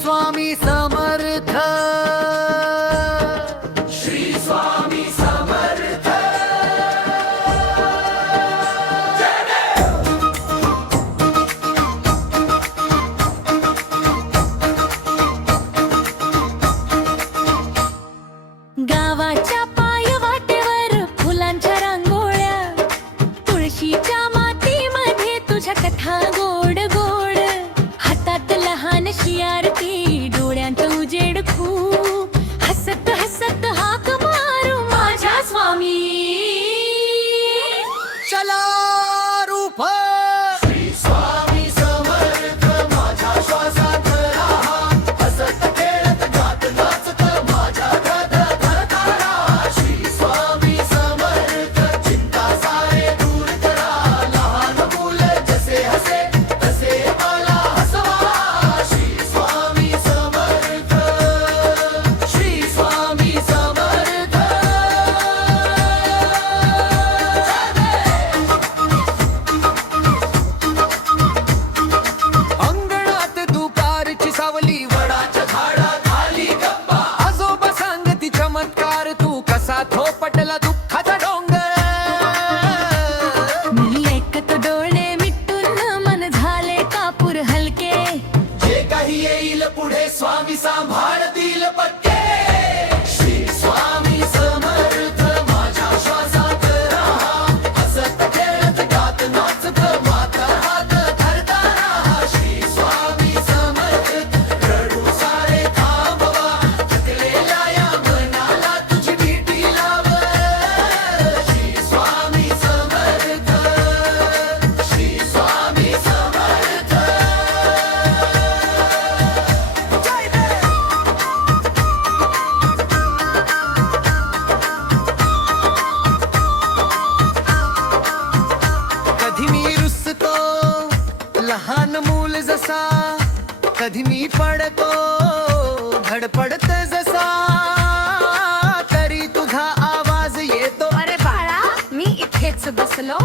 स्वामी समर्थ, श्री स्वामी समर्थ। गावाच्या पायवाटेवर फुलांच्या रांगोळ्या, तुळशीच्या मातीमध्ये तुझ्या कथा गोड गोड, हातात लहानशी आरती, डोळ्यांत उजेड खूप, हसत हसत हाक मारू माझ्या स्वामी। चला रूप श्री स्वामी समर्थ, माझ्या श्वासात राहा, हसत खेळत गात नाचत माझ्या हृदयात धरा। श्री स्वामी समर्थ, चिंता सारे दूर करा, लहान मुल जसे हसे तसे मला हसवा। श्री स्वामी समर्थ, श्री स्वामी समर्थ। अंगणात दुपारची सावली, वडाच्या झाडाखाली गप्पा, आजोबा सांगती चमत्कार, तू कसा थोपटला दुःखाचा डोंगर। मी ऐकत डोळे मिटून मन झाले कापूर हलके, जे काही येईल पुढे स्वामी सांभाळतील पक्के। श्री स्वामी समर्थ, माझ्या श्वासात राहा, हसत खेळत गात नाचत माता हात धरता राहा। श्री स्वामी समर्थ, रडू सारे थांबवा, थकलेल्या या मनाला तुझी भेटी लाव। श्री स्वामी समर्थ, श्री स्वामी समर्थ। जय देव। कधी मी रुसतो लहान मूल जसा, कधी मी पडतो धडपडत जसा, तरी तुझा आवाज येतो। अरे बाळा, मी इथेच बसलो